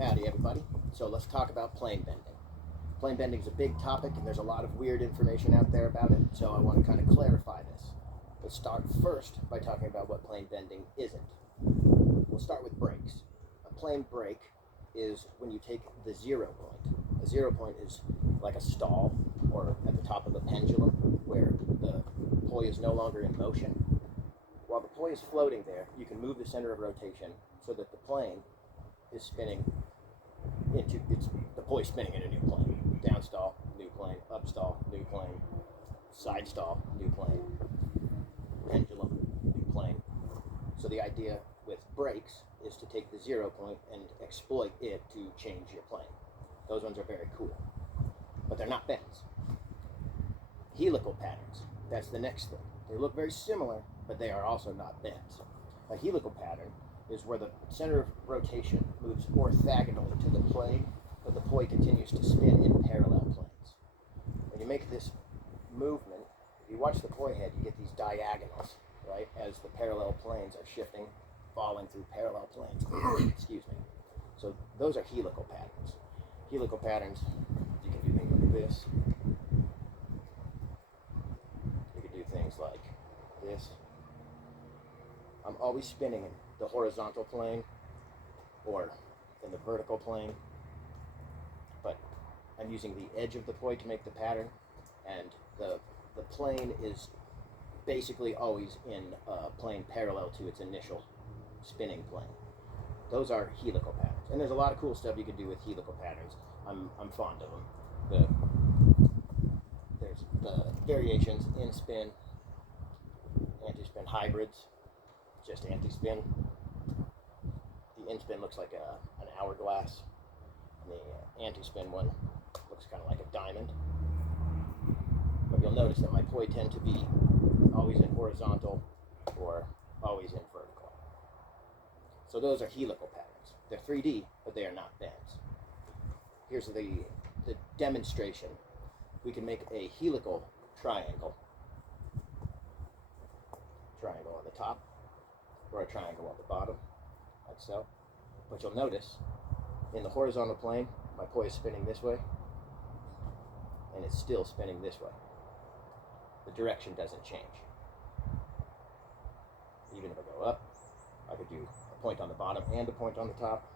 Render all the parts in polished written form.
Howdy everybody. So let's talk about plane bending. Plane bending is a big topic and there's a lot of weird information out there about it, so I want to kind of clarify this. Let's start first by talking about what plane bending isn't. We'll start with breaks. A plane break is when you take the 0 point. A 0 point is like a stall or at the top of a pendulum where the poi is no longer in motion. While the poi is floating there, you can move the center of rotation so that the plane is spinning the poi is spinning in a new plane. Down stall, new plane, up stall, new plane, side stall, new plane, pendulum, new plane. So the idea with breaks is to take the 0 point and exploit it to change your plane. Those ones are very cool, but they're not bends. Helical patterns, that's the next thing. They look very similar, but they are also not bends. A helical pattern is where the center of rotation moves orthogonally to the plane, but the poi continues to spin in parallel planes. When you make this movement, if you watch the poi head, you get these diagonals, right, as the parallel planes are shifting, falling through parallel planes. Excuse me. So those are helical patterns. Helical patterns, you can do things like this. You can do things like this. I'm always spinning in the horizontal plane or in the vertical plane, but I'm using the edge of the poi to make the pattern, and the plane is basically always in a plane parallel to its initial spinning plane. Those are helical patterns, and there's a lot of cool stuff you can do with helical patterns. I'm fond of them. There's the variations in spin, anti-spin hybrids, just anti-spin. The in-spin looks like an hourglass, and the anti-spin one looks kind of like a diamond. But you'll notice that my poi tend to be always in horizontal or always in vertical. So those are helical patterns. They're 3D, but they are not bends. Here's the demonstration. We can make a helical triangle. Triangle on the top, or a triangle on the bottom, like so. But you'll notice, in the horizontal plane, my poi is spinning this way, and it's still spinning this way. The direction doesn't change. Even if I go up, I could do a point on the bottom and a point on the top.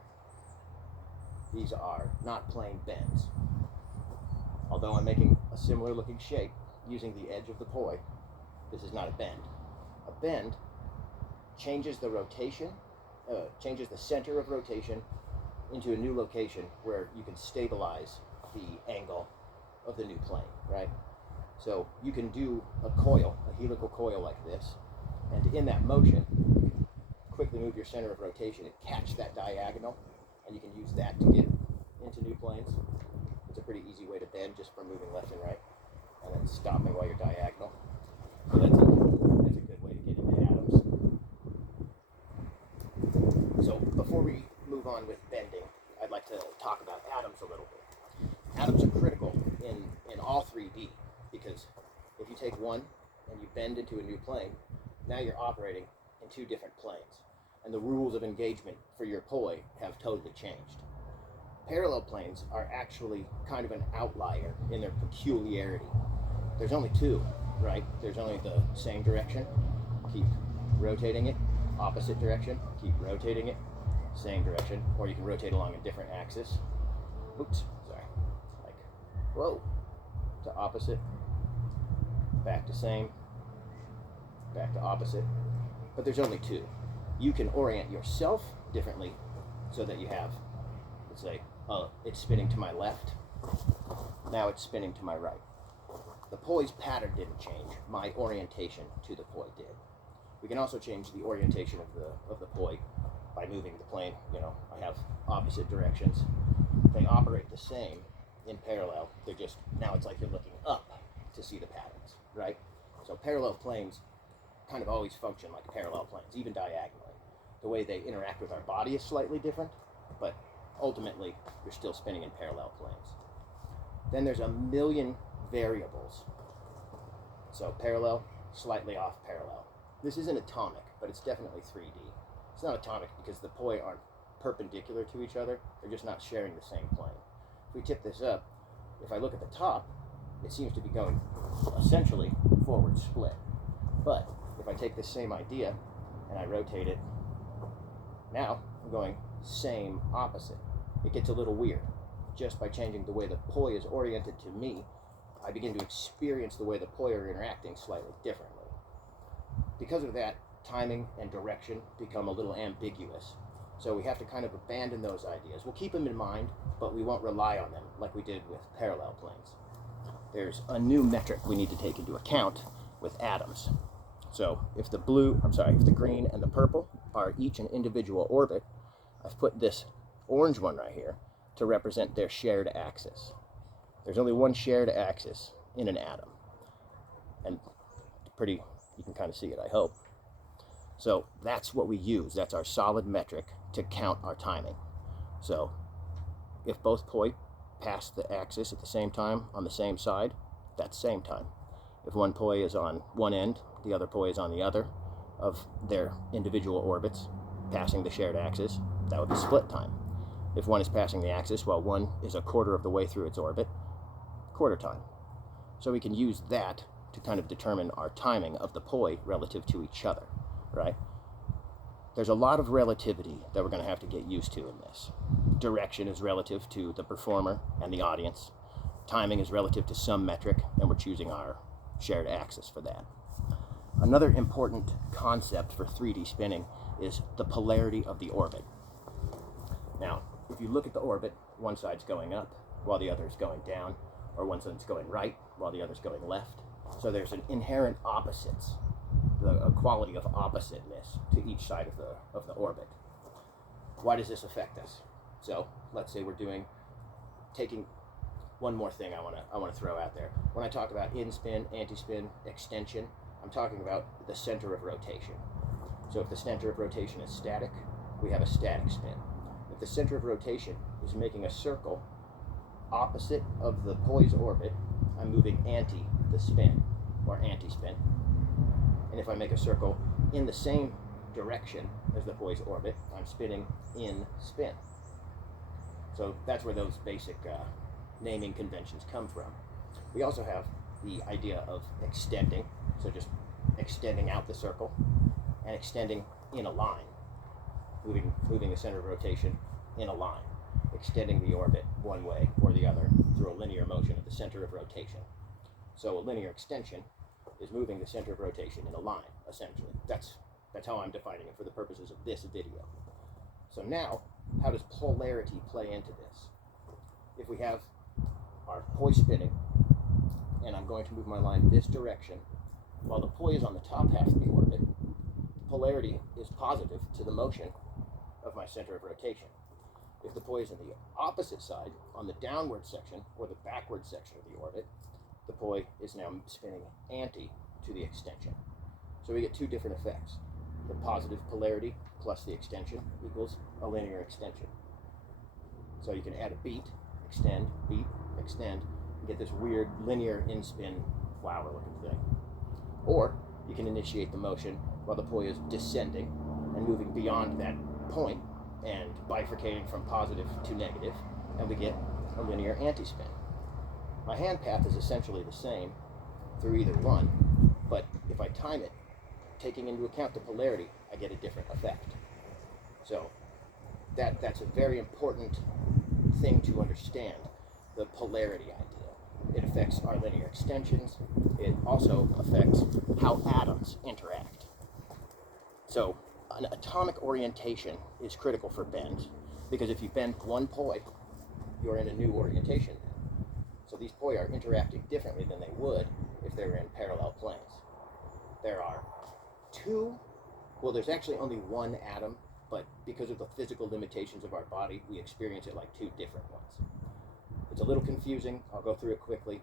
These are not plane bends. Although I'm making a similar looking shape using the edge of the poi, this is not a bend. A bend changes the rotation, changes the center of rotation into a new location where you can stabilize the angle of the new plane, right? So you can do a coil, a helical coil like this, and in that motion, you can quickly move your center of rotation and catch that diagonal, and you can use that to get into new planes. It's a pretty easy way to bend just from moving left and right, and then stopping while you're diagonal. So that's a good way to get into atoms. So before we move on with bending, I'd like to talk about atoms a little bit. Atoms are critical in all 3D, because if you take one and you bend into a new plane, now you're operating in 2 different planes, and the rules of engagement for your poi have totally changed. Parallel planes are actually kind of an outlier in their peculiarity. There's only 2, right? There's only the same direction, keep rotating it, opposite direction, keep rotating it, same direction, or you can rotate along a different axis. Oops, sorry. Like, whoa, to opposite, back to same, back to opposite. But there's only 2. You can orient yourself differently so that you have, let's say, it's spinning to my left, now it's spinning to my right. The poi's pattern didn't change, my orientation to the poi did. We can also change the orientation of the poi by moving the plane. You know, I have opposite directions. They operate the same in parallel. They're just, now it's like you're looking up to see the patterns, right? So parallel planes kind of always function like parallel planes, even diagonally. The way they interact with our body is slightly different, but ultimately you're still spinning in parallel planes. Then there's a million variables. So parallel, slightly off parallel. This isn't atomic, but it's definitely 3D. It's not atomic because the poi aren't perpendicular to each other. They're just not sharing the same plane. If we tip this up, if I look at the top, it seems to be going essentially forward split. But if I take this same idea and I rotate it, now I'm going same opposite. It gets a little weird. Just by changing the way the poi is oriented to me, I begin to experience the way the poi are interacting slightly differently. Because of that, timing and direction become a little ambiguous. So we have to kind of abandon those ideas. We'll keep them in mind, but we won't rely on them like we did with parallel planes. There's a new metric we need to take into account with atoms. So if the green and the purple are each an individual orbit, I've put this orange one right here to represent their shared axis. There's only one shared axis in an atom. And you can kind of see it, I hope. So that's what we use. That's our solid metric to count our timing. So if both poi pass the axis at the same time on the same side, that's same time. If one poi is on one end, the other poi is on the other of their individual orbits passing the shared axis, that would be split time. If one is passing the axis while one is a quarter of the way through its orbit, quarter time. So we can use that to kind of determine our timing of the poi relative to each other, right? There's a lot of relativity that we're going to have to get used to in this. Direction is relative to the performer and the audience. Timing is relative to some metric, and we're choosing our shared axis for that. Another important concept for 3D spinning is the polarity of the orbit. Now, if you look at the orbit, one side's going up while the other is going down, or one side's going right while the other's going left. So there's an inherent opposites, a quality of oppositeness to each side of the orbit. Why does this affect us? So let's say we're taking one more thing I want to throw out there. When I talk about in-spin, anti-spin, extension, I'm talking about the center of rotation. So if the center of rotation is static, we have a static spin. If the center of rotation is making a circle opposite of the poi's orbit, I'm moving anti the spin, or anti-spin. And if I make a circle in the same direction as the poi's orbit, I'm spinning in spin. So that's where those basic naming conventions come from. We also have the idea of extending, so just extending out the circle, and extending in a line, moving the center of rotation in a line, extending the orbit one way or the other through a linear motion at the center of rotation. So a linear extension is moving the center of rotation in a line, essentially. That's how I'm defining it for the purposes of this video. So now, how does polarity play into this? If we have our poi spinning, and I'm going to move my line this direction, while the poi is on the top half of the orbit, polarity is positive to the motion of my center of rotation. If the poi is on the opposite side, on the downward section, or the backward section of the orbit, the poi is now spinning anti to the extension. So we get two different effects. The positive polarity plus the extension equals a linear extension. So you can add a beat, extend, and get this weird linear in-spin flower looking thing. Or you can initiate the motion while the poi is descending and moving beyond that point and bifurcating from positive to negative, and we get a linear anti-spin. My hand path is essentially the same through either one, but if I time it, taking into account the polarity, I get a different effect. So that's a very important thing to understand, the polarity idea. It affects our linear extensions. It also affects how atoms interact. So an atomic orientation is critical for bends, because if you bend one poi, you're in a new orientation. So these poi are interacting differently than they would if they were in parallel planes. There's actually only one atom, but because of the physical limitations of our body, we experience it like two different ones. It's a little confusing. I'll go through it quickly.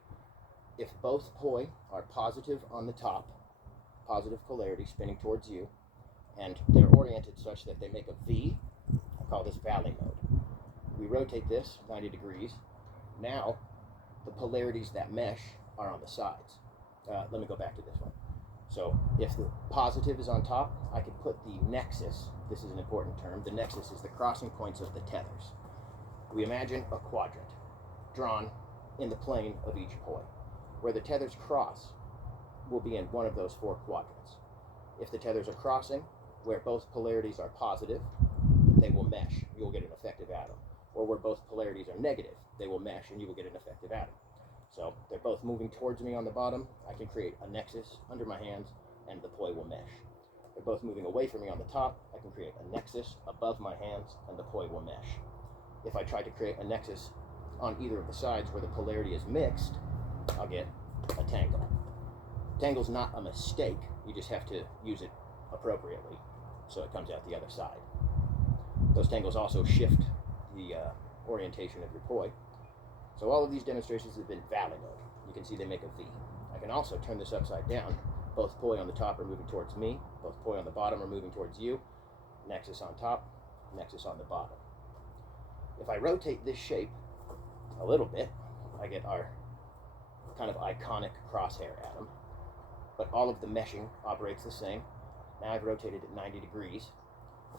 If both poi are positive on the top, positive polarity spinning towards you, and they're oriented such that they make a V, I call this valley mode. We rotate this 90 degrees. Now, the polarities that mesh are on the sides. Let me go back to this one. So if the positive is on top, I can put the nexus, this is an important term, the nexus is the crossing points of the tethers. We imagine a quadrant drawn in the plane of each poi. Where the tethers cross will be in one of those 4 quadrants. If the tethers are crossing, where both polarities are positive, they will mesh. You will get an effective atom. Or where both polarities are negative, they will mesh and you will get an effective atom. So they're both moving towards me on the bottom. I can create a nexus under my hands and the poi will mesh. They're both moving away from me on the top. I can create a nexus above my hands and the poi will mesh. If I try to create a nexus on either of the sides where the polarity is mixed, I'll get a tangle. Tangle's not a mistake. You just have to use it appropriately so it comes out the other side. Those tangles also shift the orientation of your poi. So all of these demonstrations have been valley mode. You can see they make a V. I can also turn this upside down. Both poi on the top are moving towards me. Both poi on the bottom are moving towards you. Nexus on top, nexus on the bottom. If I rotate this shape a little bit, I get our kind of iconic crosshair atom. But all of the meshing operates the same. Now I've rotated it 90 degrees.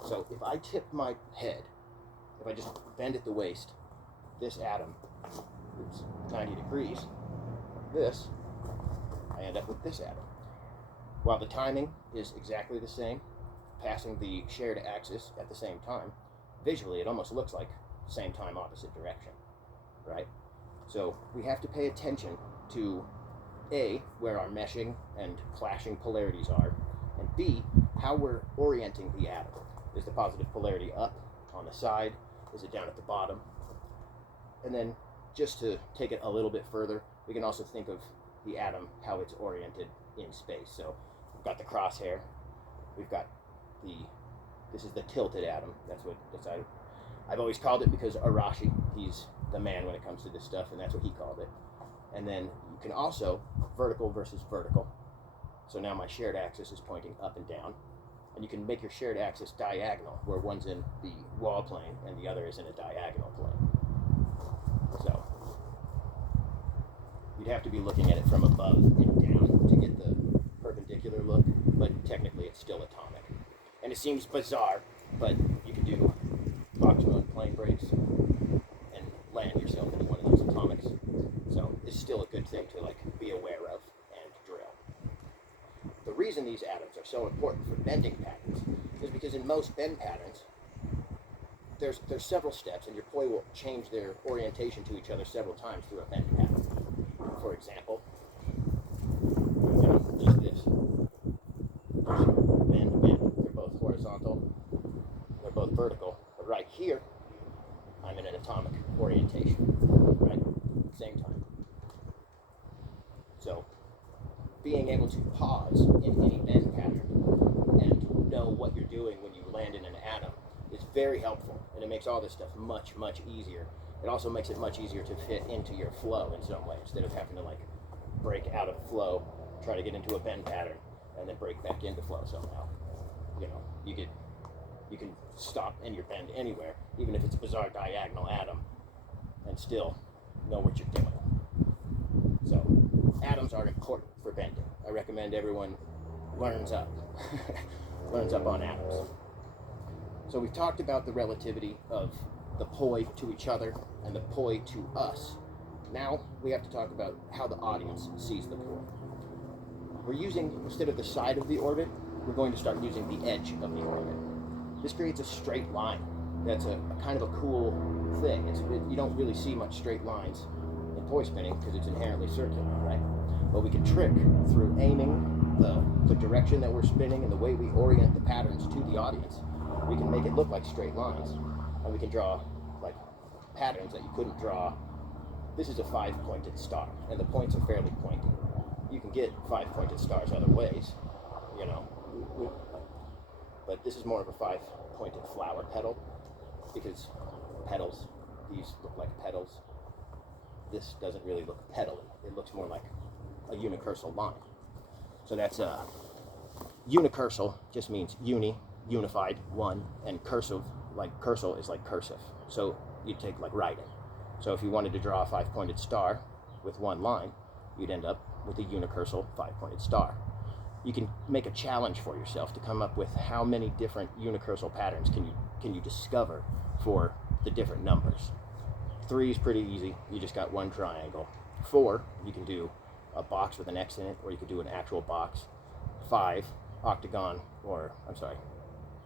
So if I tip my head, if I just bend at the waist, this atom, 90 degrees, this, I end up with this atom. While the timing is exactly the same, passing the shared axis at the same time, visually it almost looks like same time, opposite direction, right? So we have to pay attention to A, where our meshing and clashing polarities are, and B, how we're orienting the atom. Is the positive polarity up on the side? Is it down at the bottom? And then just to take it a little bit further, we can also think of the atom, how it's oriented in space. So we've got the crosshair, we've got this is the tilted atom. I've always called it because Arashi, he's the man when it comes to this stuff, and that's what he called it. And then you can also vertical versus vertical. So now my shared axis is pointing up and down. And you can make your shared axis diagonal, where one's in the wall plane and the other is in a diagonal plane. So you'd have to be looking at it from above and down to get the perpendicular look, but technically it's still atomic. And it seems bizarre, but you can do box mode plane breaks and land yourself into one of those atomics. So it's still a good thing to be aware of and drill. The reason these atoms are so important for bending patterns is because in most bend patterns, there's several steps, and your poi will change their orientation to each other several times through a bend pattern. For example, just this. Bend, bend. They're both horizontal. They're both vertical. But right here, I'm in an atomic orientation. Right? Same time. So, being able to pause in any bend pattern and know what you're doing when you land in an atom is very helpful, and it makes all this stuff much, much easier. It also makes it much easier to fit into your flow in some way, instead of having to break out of flow, try to get into a bend pattern, and then break back into flow somehow. You can stop in your bend anywhere, even if it's a bizarre diagonal atom, and still know what you're doing. So, atoms are important for bending. I recommend everyone learns up. Learns up on atoms. So we've talked about the relativity of the poi to each other and the poi to us. Now we have to talk about how the audience sees the poi. We're using, instead of the side of the orbit, we're going to start using the edge of the orbit. This creates a straight line. That's a kind of a cool thing. You don't really see much straight lines in poi spinning because it's inherently circular, right? But we can trick through aiming the direction that we're spinning and the way we orient the patterns to the audience. We can make it look like straight lines, and we can draw patterns that you couldn't draw. This is a 5-pointed star, and the points are fairly pointy. You can get 5-pointed stars other ways, but this is more of a 5-pointed flower petal, because petals, these look like petals. This doesn't really look petally. It looks more like a unicursal line. So that's unicursal, just means unified, one, and cursive, cursal is like cursive. So you'd take writing. So if you wanted to draw a 5-pointed star with one line, you'd end up with a unicursal 5-pointed star. you can make a challenge for yourself to come up with how many different unicursal patterns can you discover for the different numbers. 3 is pretty easy. You just got one triangle. 4, you can do a box with an X in it, or you could do an actual box. 5, octagon, or I'm sorry,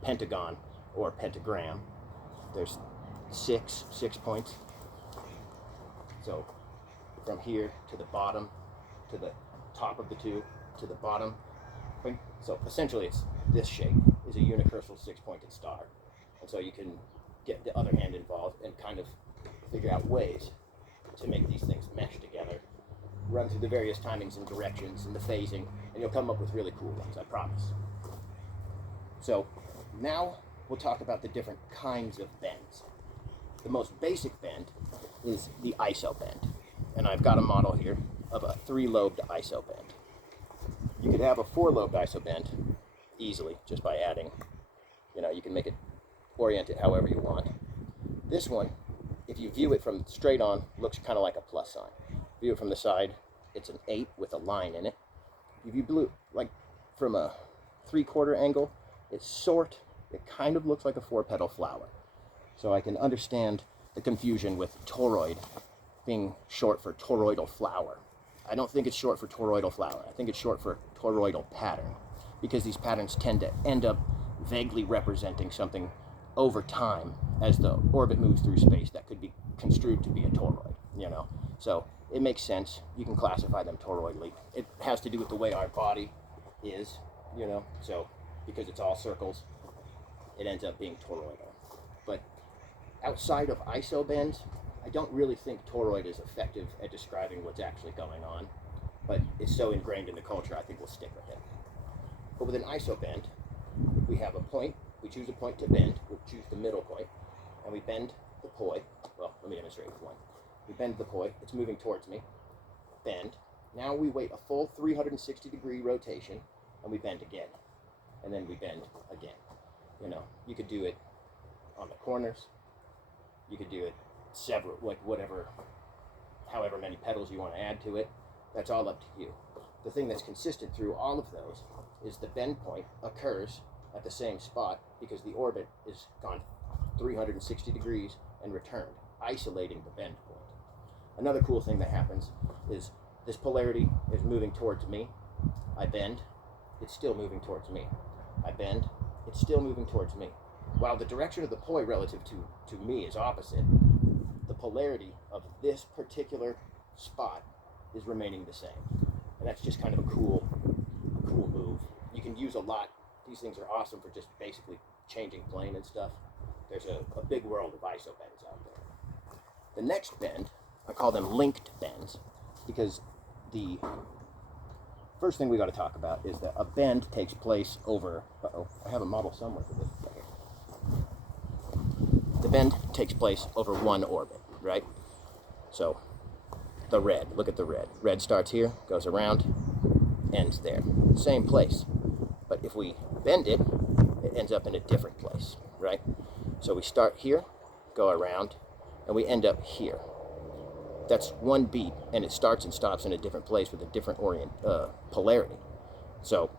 pentagon or pentagram. There's 6 points. So from here to the bottom, to the top of the 2, to the bottom. So essentially it's this shape is a unicursal 6-pointed star. And so you can get the other hand involved and kind of figure out ways to make these things mesh together, run through the various timings and directions and the phasing, and you'll come up with really cool ones, I promise. So now we'll talk about the different kinds of bends. The most basic bend is the iso bend. And I've got a model here of a 3-lobed iso bend. You could have a 4-lobed iso bend easily just by adding, you can make it orient it however you want. This one, if you view it from straight on, looks kind of like a plus sign. View it from the side, it's an 8 with a line in it. If you view like from a 3/4 angle, it's it kind of looks like a 4-petal flower. So I can understand the confusion with toroid being short for toroidal flower. I don't think it's short for toroidal flower. I think it's short for toroidal pattern, because these patterns tend to end up vaguely representing something over time as the orbit moves through space that could be construed to be a toroid, So it makes sense. You can classify them toroidally. It has to do with the way our body is, so because it's all circles, it ends up being toroidal. But outside of iso bends, I don't really think toroid is effective at describing what's actually going on, but it's so ingrained in the culture, I think we'll stick with it. But with an iso bend, we have a point, we choose a point to bend, we'll choose the middle point, and we bend the poi. Well, let me demonstrate with one. We bend the poi, it's moving towards me, bend. Now we wait a full 360-degree rotation, and we bend again. And then we bend again. You could do it on the corners, you could do it several, however many petals you want to add to it. That's all up to you. The thing that's consistent through all of those is the bend point occurs at the same spot because the orbit is gone 360 degrees and returned, isolating the bend point. Another cool thing that happens is this polarity is moving towards me. I bend, it's still moving towards me. I bend, it's still moving towards me. While the direction of the poi relative to me is opposite, the polarity of this particular spot is remaining the same. And that's just kind of a cool move. You can use a lot. These things are awesome for just basically changing plane and stuff. There's a big world of iso bends out there. The next bend, I call them linked bends, because the first thing we got to talk about is that a bend takes place over, I have a model somewhere for this. Right here. The bend takes place over one orbit, right? So the red, look at the red. Red starts here, goes around, ends there. Same place. But if we bend it, it ends up in a different place, right? So we start here, go around, and we end up here. That's one beat, and it starts and stops in a different place with a different polarity. So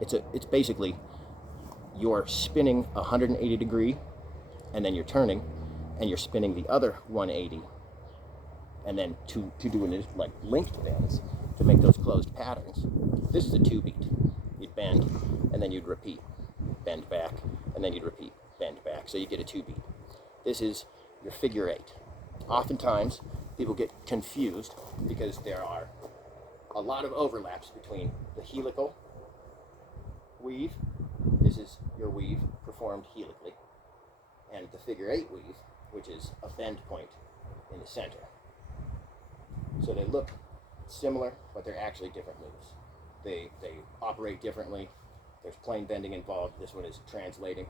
it's basically you're spinning 180 degree, and then you're turning, and you're spinning the other 180, and then to do it like linked bends to make those closed patterns. This is a 2-beat. You'd bend, and then you'd repeat, bend back, and then you'd repeat, bend back. So you get a 2-beat. This is your figure 8. Oftentimes, people get confused because there are a lot of overlaps between the helical weave, this is your weave performed helically, and the figure 8 weave, which is a bend point in the center. So they look similar, but they're actually different moves. They operate differently. There's plane bending involved. This one is translating,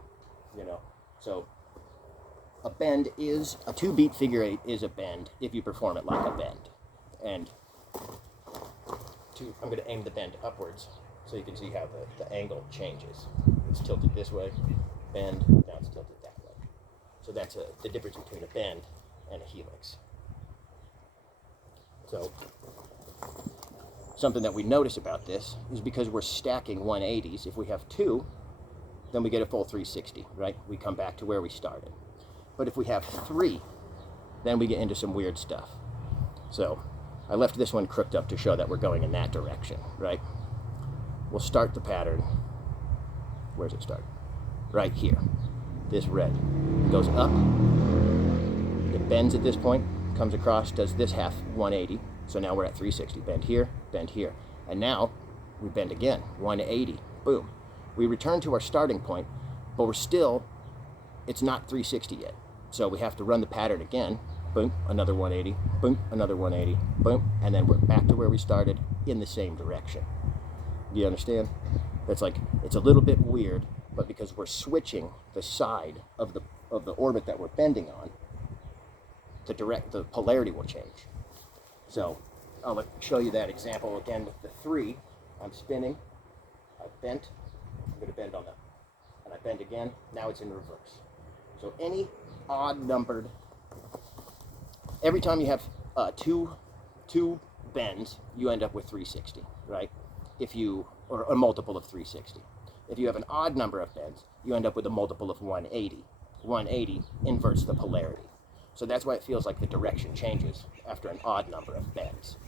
So a bend is, a 2-beat figure 8 is a bend if you perform it like a bend. And I'm going to aim the bend upwards so you can see how the angle changes. It's tilted this way, bend, now it's tilted that way. So that's the difference between a bend and a helix. So something that we notice about this is because we're stacking 180s, if we have 2, then we get a full 360, right? We come back to where we started. But if we have 3, then we get into some weird stuff. So I left this one crooked up to show that we're going in that direction, right? We'll start the pattern. Where's it start? Right here. This red goes up. It bends at this point, comes across, does this half 180. So now we're at 360. Bend here, and now we bend again, 180. Boom. We return to our starting point, but we're still, it's not 360 yet. So we have to run the pattern again. Boom, another 180. Boom, another 180. Boom, and then we're back to where we started in the same direction. Do you understand? That's like, it's a little bit weird, but because we're switching the side of the orbit that we're bending on, the polarity will change. So I'll show you that example again with the 3. I'm spinning, I've bent, I'm going to bend on that, and I bend again, now it's in reverse. So any odd numbered, every time you have two bends, you end up with 360, right? Or a multiple of 360. If you have an odd number of bends, you end up with a multiple of 180. 180 inverts the polarity. So that's why it feels like the direction changes after an odd number of bends.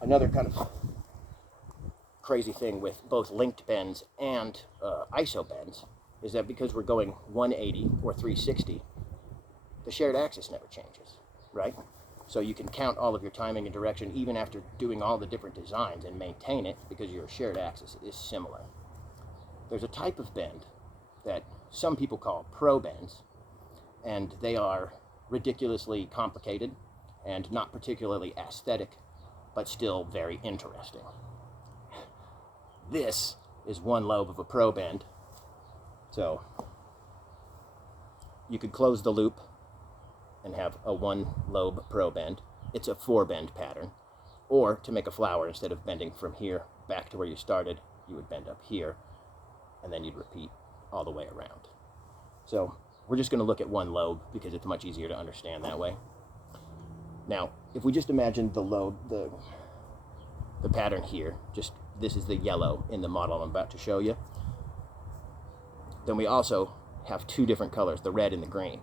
Another kind of crazy thing with both linked bends and iso bends is that because we're going 180 or 360, the shared axis never changes, right? So you can count all of your timing and direction even after doing all the different designs and maintain it because your shared axis is similar. There's a type of bend that some people call pro bends, and they are ridiculously complicated and not particularly aesthetic, but still very interesting. This is one lobe of a pro bend. So you could close the loop and have a 1 lobe pro bend. It's a 4 bend pattern. Or to make a flower, instead of bending from here back to where you started, you would bend up here, and then you'd repeat all the way around. So we're just going to look at 1 lobe because it's much easier to understand that way. Now, if we just imagine the lobe, the pattern here, just this is the yellow in the model I'm about to show you, then we also have 2 different colors, the red and the green.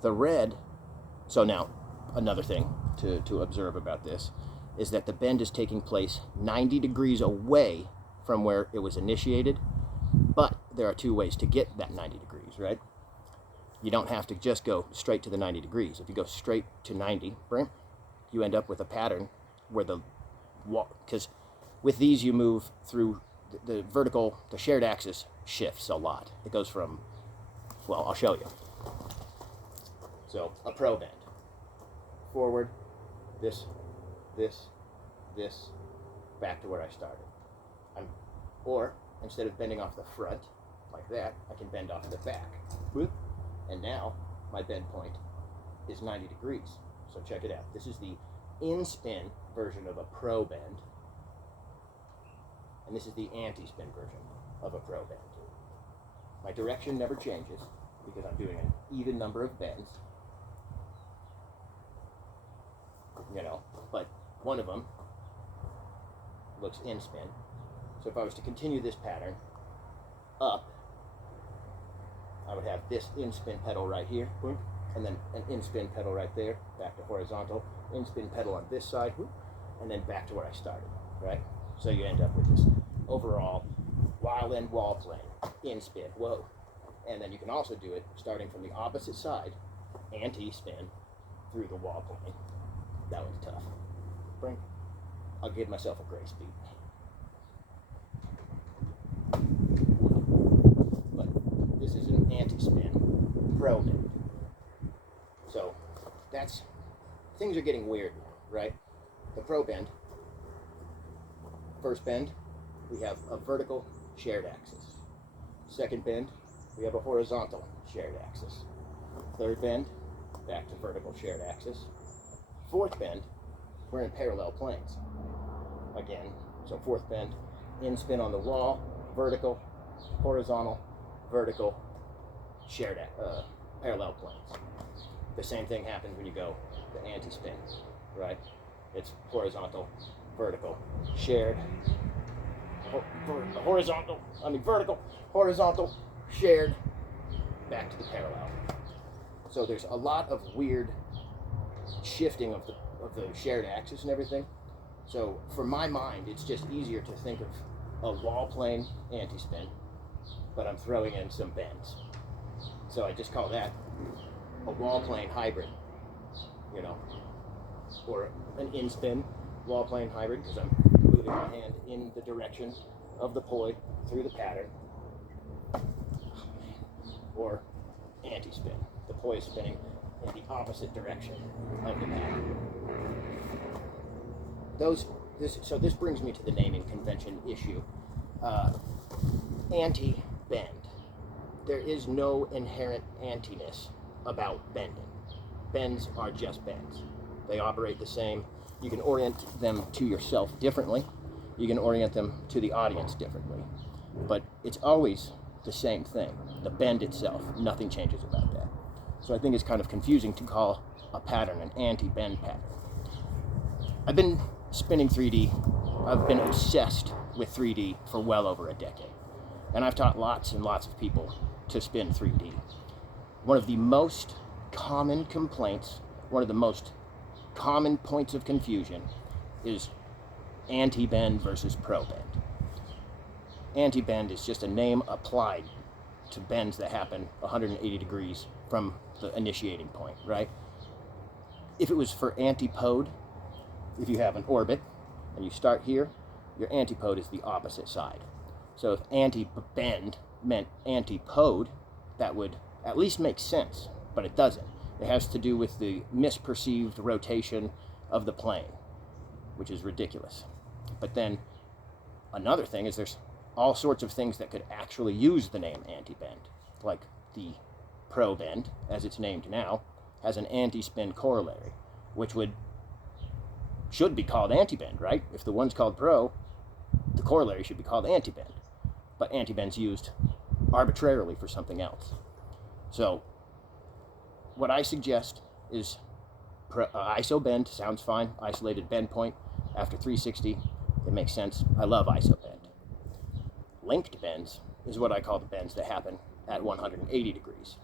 The red, so now another thing to observe about this is that the bend is taking place 90 degrees away from where it was initiated, but there are 2 ways to get that 90 degrees, right? You don't have to just go straight to the 90 degrees. If you go straight to 90, you end up with a pattern where the because with these you move through the vertical, the shared axis shifts a lot. It goes from, well, I'll show you. So a pro bend. Forward, this, back to where I started. Or instead of bending off the front like that, I can bend off the back. And now my bend point is 90 degrees. So check it out. This is the in-spin version of a pro bend. And this is the anti-spin version of a pro bend. My direction never changes because I'm doing an even number of bends. But one of them looks in spin. So if I was to continue this pattern up, I would have this in-spin pedal right here, and then an in-spin pedal right there, back to horizontal, in-spin pedal on this side, and then back to where I started, right? So you end up with this overall while in wall plane, in-spin, whoa. And then you can also do it starting from the opposite side, anti-spin, through the wall plane. That one's tough. I'll give myself a grace beat. But this is an anti-spin pro bend. So things are getting weird now, right? The pro bend, first bend, we have a vertical shared axis. Second bend, we have a horizontal shared axis. Third bend, back to vertical shared axis. Fourth bend, we're in parallel planes. Again, so fourth bend, in spin on the wall, vertical, horizontal, vertical, shared parallel planes. The same thing happens when you go the anti-spin, right? It's horizontal, vertical, shared, vertical, horizontal, shared, back to the parallel. So there's a lot of weird shifting of the shared axis and everything. So for my mind, it's just easier to think of a wall plane anti-spin, but I'm throwing in some bends. So I just call that a wall plane hybrid, you know, or an in-spin wall plane hybrid, because I'm moving my hand in the direction of the poi through the pattern, or anti-spin. The poi is spinning in the opposite direction of the pattern. So this brings me to the naming convention issue. Anti-bend. There is no inherent antiness about bending. Bends are just bends. They operate the same. You can orient them to yourself differently. You can orient them to the audience differently. But it's always the same thing. The bend itself, nothing changes about that. So I think it's kind of confusing to call a pattern an anti-bend pattern. I've been spinning 3D. I've been obsessed with 3D for well over a decade. And I've taught lots and lots of people to spin 3D. One of the most common complaints, one of the most common points of confusion is anti-bend versus pro-bend. Anti-bend is just a name applied to bends that happen 180 degrees from the initiating point, right? If it was for antipode, if you have an orbit and you start here, your antipode is the opposite side. So if anti-bend meant antipode, that would at least make sense, but it doesn't. It has to do with the misperceived rotation of the plane, which is ridiculous. But then another thing is there's all sorts of things that could actually use the name anti-bend, like the pro-bend, as it's named now, has an anti-spin corollary, which should be called anti-bend, right? If the one's called pro, the corollary should be called anti-bend. But anti-bend's used arbitrarily for something else. So what I suggest is ISO bend sounds fine. Isolated bend point after 360, it makes sense. I love ISO bend. Linked bends is what I call the bends that happen at 180 degrees.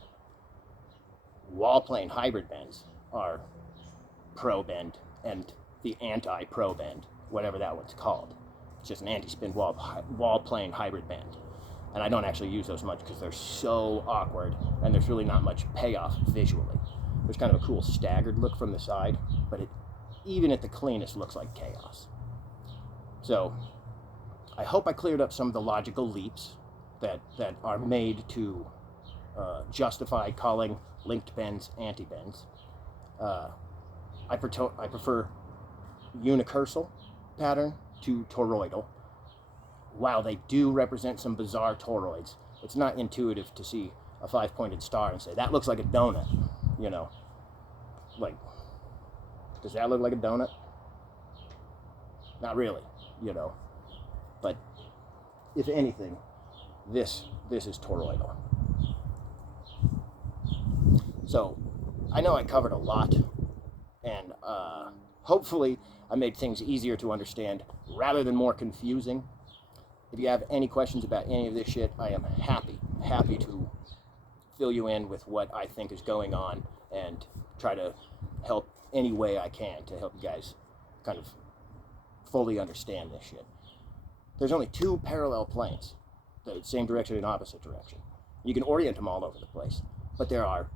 Wall plane hybrid bends are pro bend and the anti-pro bend, whatever that one's called. It's just an anti-spin wall plane hybrid bend. And I don't actually use those much because they're so awkward and there's really not much payoff visually. There's kind of a cool staggered look from the side, but it, even at the cleanest, looks like chaos. So I hope I cleared up some of the logical leaps that are made to justify calling linked bends anti-bends. I prefer unicursal pattern to toroidal. While they do represent some bizarre toroids, it's not intuitive to see a 5-pointed star and say, that looks like a donut, you know. Like, does that look like a donut? Not really, you know. But if anything, this is toroidal. So I know I covered a lot, and hopefully I made things easier to understand rather than more confusing. If you have any questions about any of this shit, I am happy to fill you in with what I think is going on and try to help any way I can to help you guys kind of fully understand this shit. There's only 2 parallel planes, the same direction and opposite direction. You can orient them all over the place, but there are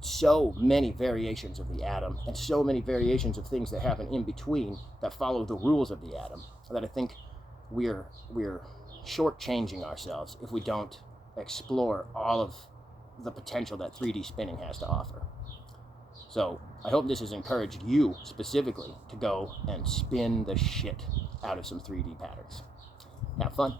so many variations of the atom and so many variations of things that happen in between that follow the rules of the atom that I think we're shortchanging ourselves if we don't explore all of the potential that 3D spinning has to offer. So I hope this has encouraged you specifically to go and spin the shit out of some 3D patterns. Have fun.